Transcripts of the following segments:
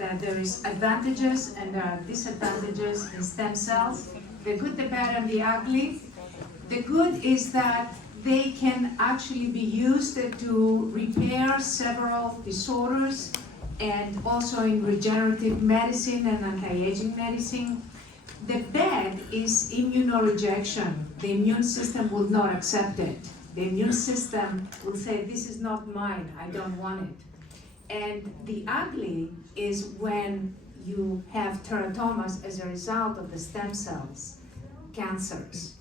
and there is advantages and there are disadvantages in stem cells. The good, the bad, and the ugly. The good is that they can actually be used to repair several disorders and also in regenerative medicine and anti-aging medicine. The bad is immunorejection. The immune system will not accept it. The immune system will say, this is not mine, I don't want it. And the ugly is when you have teratomas as a result of the stem cells, cancers.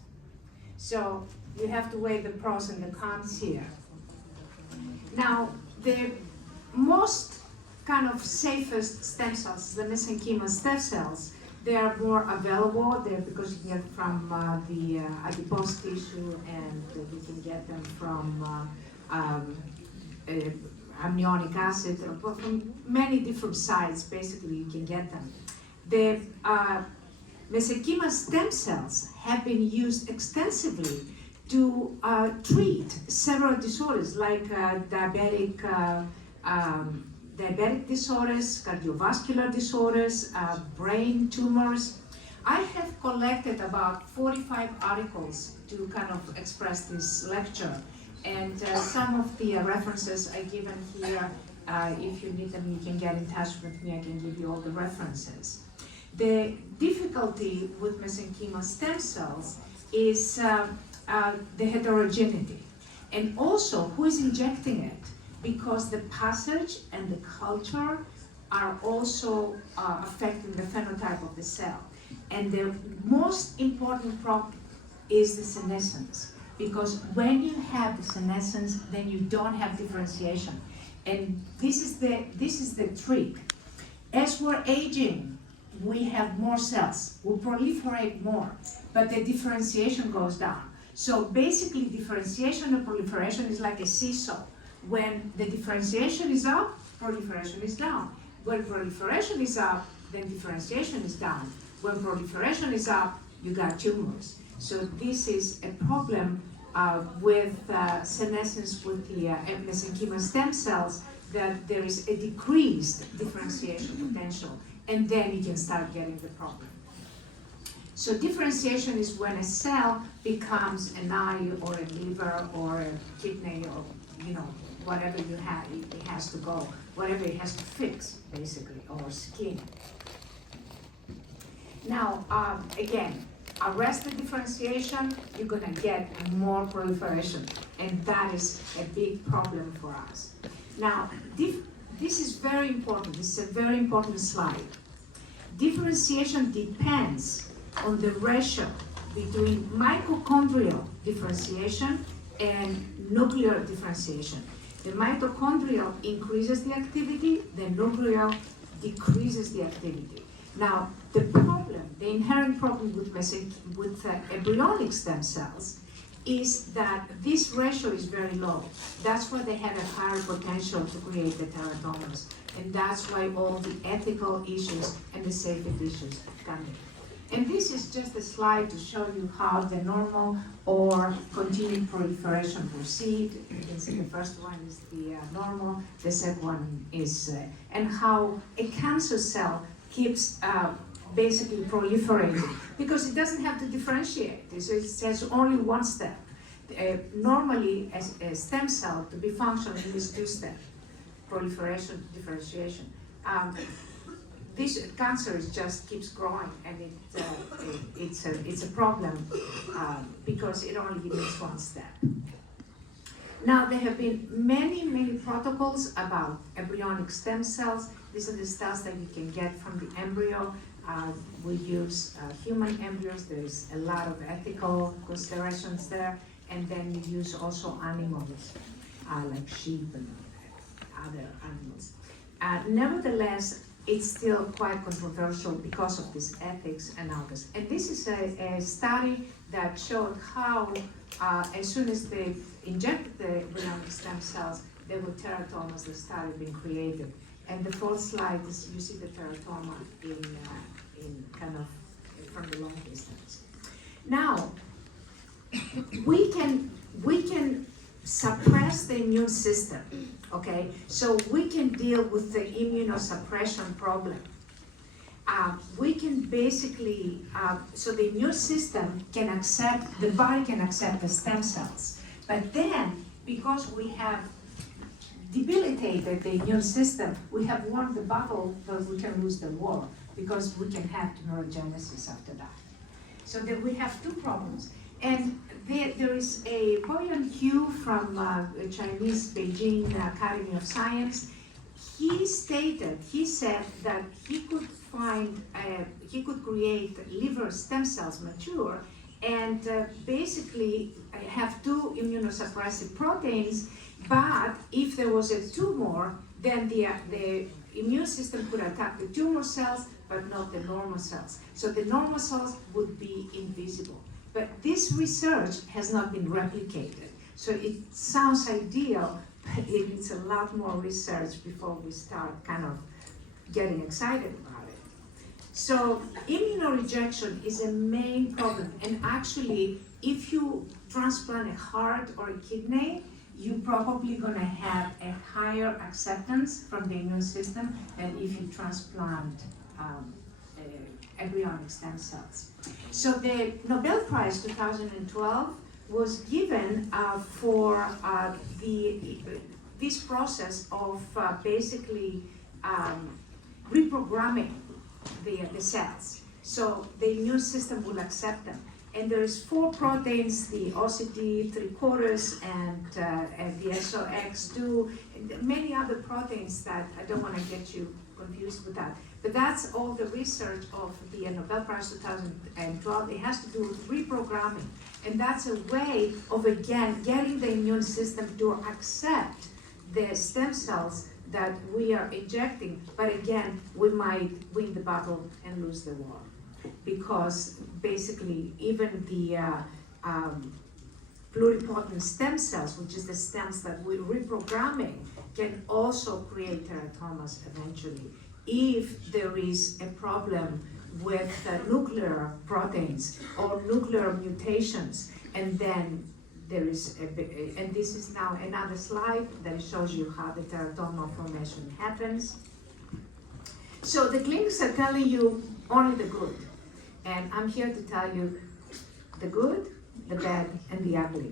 So you have to weigh the pros and the cons here. Now, the most kind of safest stem cells, the mesenchymal stem cells, they are more available there because you get from the adipose tissue, and you can get them from amniotic acid, or from many different sites. Basically, you can get them. The mesenchymal stem cells have been used extensively to treat several disorders like diabetic disorders, cardiovascular disorders, brain tumors. I have collected about 45 articles to kind of express this lecture, and some of the references I given here, if you need them, you can get in touch with me, I can give you all the references. The difficulty with mesenchymal stem cells is the heterogeneity, and also who is injecting it, because the passage and the culture are also affecting the phenotype of the cell. And the most important problem is the senescence, because when you have the senescence, then you don't have differentiation. And this is the trick. As we're aging, we have more cells, we proliferate more, but the differentiation goes down. So basically, differentiation and proliferation is like a seesaw. When the differentiation is up, proliferation is down. When proliferation is up, then differentiation is down. When proliferation is up, you got tumors. So this is a problem with senescence with the mesenchymal stem cells, that there is a decreased differentiation potential, and then you can start getting the problem. So differentiation is when a cell becomes an eye or a liver or a kidney, or whatever you have, it has to go, whatever it has to fix, basically, or skin. Now, again, arrest the differentiation, you're gonna get more proliferation, and that is a big problem for us. Now, this is very important, this is a very important slide. Differentiation depends on the ratio between mitochondrial differentiation and nuclear differentiation. The mitochondrial increases the activity, the nuclear decreases the activity. Now, the inherent problem with embryonic stem cells is that this ratio is very low. That's why they have a higher potential to create the teratomas. And that's why all the ethical issues and the safety issues come in. And this is just a slide to show you how the normal or continued proliferation proceed. You can see the first one is the normal, the second one is, and how a cancer cell keeps basically proliferating, because it doesn't have to differentiate. So it has only one step. Normally, as a stem cell to be functional, it is two steps: proliferation, differentiation. This cancer just keeps growing, and it's a problem because it only needs one step. Now, there have been many protocols about embryonic stem cells. These are the cells that you can get from the embryo. We use human embryos. There is a lot of ethical considerations there. And then you use also animals, like sheep and other animals. Nevertheless, it's still quite controversial because of this ethics and others. And this is a study that showed how, as soon as they injected the embryonic stem cells, there were teratomas that started being created. And the fourth slide is, you see the teratoma in kind of from the long distance. Now, we can suppress the immune system, okay? So we can deal with the immunosuppression problem. We can basically, so the immune system can accept, the body can accept the stem cells. But then, because we have debilitated the immune system, we have won the battle, but we can lose the war, because we can have neurogenesis after that. So then we have two problems. And there is a Boyan Hu from Chinese Beijing Academy of Science. He said that he could create liver stem cells mature and basically have two immunosuppressive proteins, but if there was a tumor, then the immune system could attack the tumor cells, but not the normal cells. So the normal cells would be invisible. But this research has not been replicated. So it sounds ideal, but it needs a lot more research before we start kind of getting excited about it. So immunorejection is a main problem. And actually, if you transplant a heart or a kidney, you're probably going to have a higher acceptance from the immune system than if you transplant embryonic stem cells. So the Nobel Prize 2012 was given for this process of basically reprogramming the cells. So the immune system will accept them. And there's 4 proteins, the OCD3/4 and the SOX2, and many other proteins that I don't want to get you confused with that. But that's all the research of the Nobel Prize 2012. It has to do with reprogramming. And that's a way of, again, getting the immune system to accept the stem cells that we are injecting. But again, we might win the battle and lose the war. Because basically, even the pluripotent stem cells, which is the stems that we're reprogramming, can also create teratomas eventually, if there is a problem with nuclear proteins or nuclear mutations. And then there is and this is now another slide that shows you how the teratoma formation happens. So the clinics are telling you only the good. And I'm here to tell you the good, the bad, and the ugly.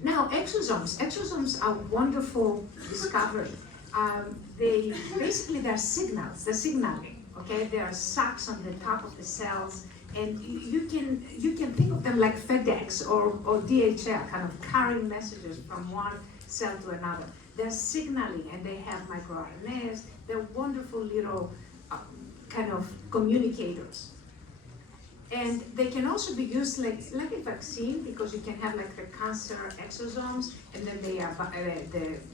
Now, exosomes. Exosomes are wonderful discovery. They're signals, they're signaling, okay? They are sacs on the top of the cells, and you can think of them like FedEx or DHL, kind of carrying messages from one cell to another. They're signaling, and they have microRNAs. They're wonderful little kind of communicators. And they can also be used like a vaccine, because you can have like the cancer exosomes, and then the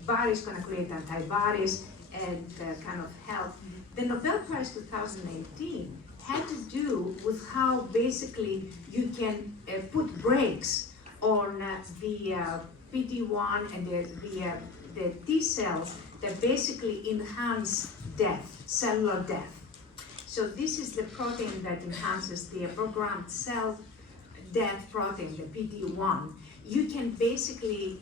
body is going to create antibodies and kind of help. The Nobel Prize 2018 had to do with how basically you can put brakes on the PD-1 and the T cells that basically enhance death, cellular death. So this is the protein that enhances the programmed cell death protein, the PD-1. You can basically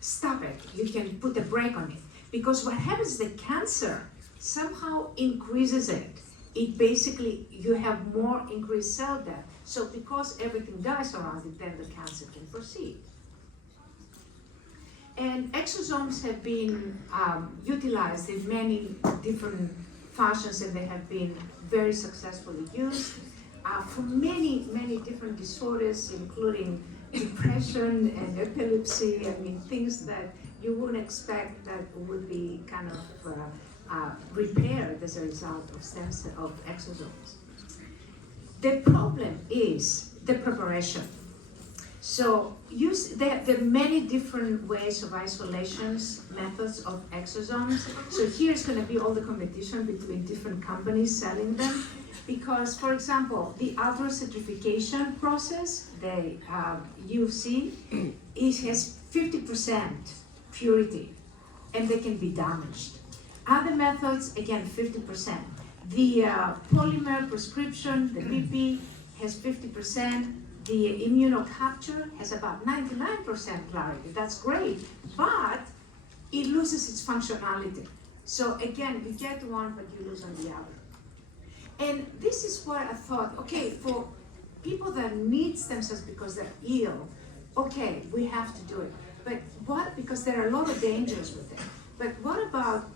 stop it. You can put a brake on it. Because what happens, the cancer somehow increases it. It basically, you have more increased cell death. So because everything dies around it, then the cancer can proceed. And exosomes have been utilized in many different fashions, and they have been very successfully used for many, many different disorders, including depression and epilepsy. I mean, things that you wouldn't expect that would be kind of repaired as a result of stem cell, of exosomes. The problem is the preparation. So there are many different ways of isolations, methods of exosomes. So here's going to be all the competition between different companies selling them. Because, for example, the ultracentrifugation process, the UFC, it has 50% purity, and they can be damaged. Other methods, again, 50%. The polymer prescription, the PP, has 50%. The immunocapture has about 99% clarity. That's great, but it loses its functionality. So again, you get one, but you lose on the other. And this is why I thought, okay, for people that need stem cells because they're ill, okay, we have to do it. But what, because there are a lot of dangers with it. But what about,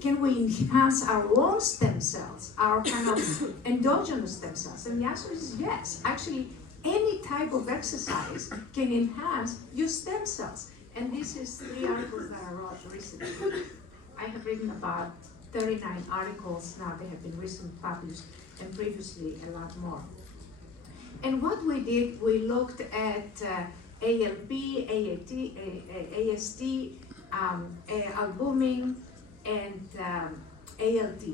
can we enhance our own stem cells, our kind of endogenous stem cells? And the answer is yes. Actually, any type of exercise can enhance your stem cells. And this is 3 articles that I wrote recently. I have written about 39 articles now. They have been recently published, and previously a lot more. And what we did, we looked at ALP, AAT, AST, albumin, and ALT.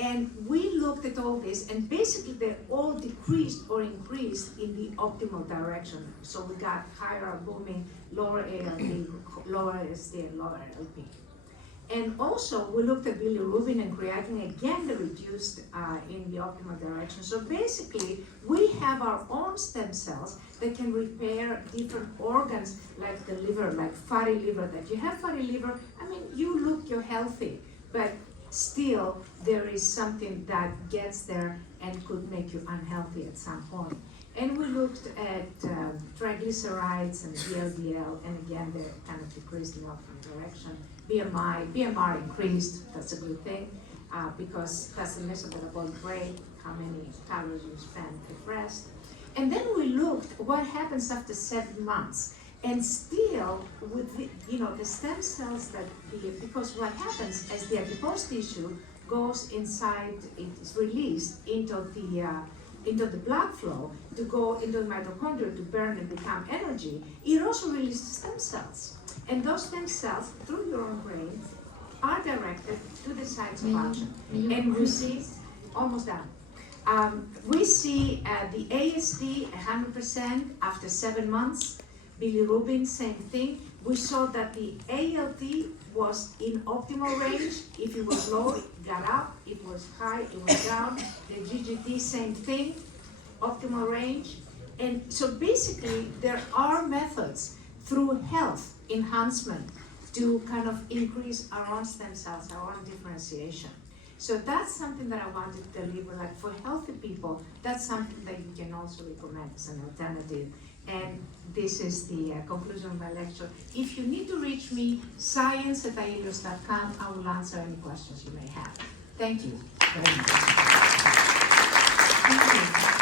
And we looked at all this, and basically they all decreased or increased in the optimal direction. So we got higher albumin, lower ALT, lower AST, and lower ALP. And also, we looked at bilirubin and creatinine. Again, they reduced in the optimal direction. So basically, we have our own stem cells that can repair different organs, like the liver, like fatty liver. That you have fatty liver, I mean, you're healthy, but still, there is something that gets there and could make you unhealthy at some point. And we looked at triglycerides and VLDL, and again, they're kind of decreased in optimal direction. BMR increased, that's a good thing, because that's a metabolic rate, how many calories you spend at rest. And then we looked what happens after 7 months. And still, with the stem cells because what happens as the adipose tissue goes inside, it is released into the blood flow to go into the mitochondria to burn and become energy, it also releases stem cells. And those stem cells, through your own brain, are directed to the sites of action. And we see, almost done. We see the AST 100% after 7 months. Bilirubin, same thing. We saw that the ALT was in optimal range. If it was low, it got up. If it was high, it went down. The GGT, same thing, optimal range. And so basically, there are methods through health enhancement to kind of increase our own stem cells, our own differentiation. So that's something that I wanted to deliver, like for healthy people, that's something that you can also recommend as an alternative. And this is the conclusion of my lecture. If you need to reach me, science@iellios.com, I will answer any questions you may have. Thank you very much. Thank you.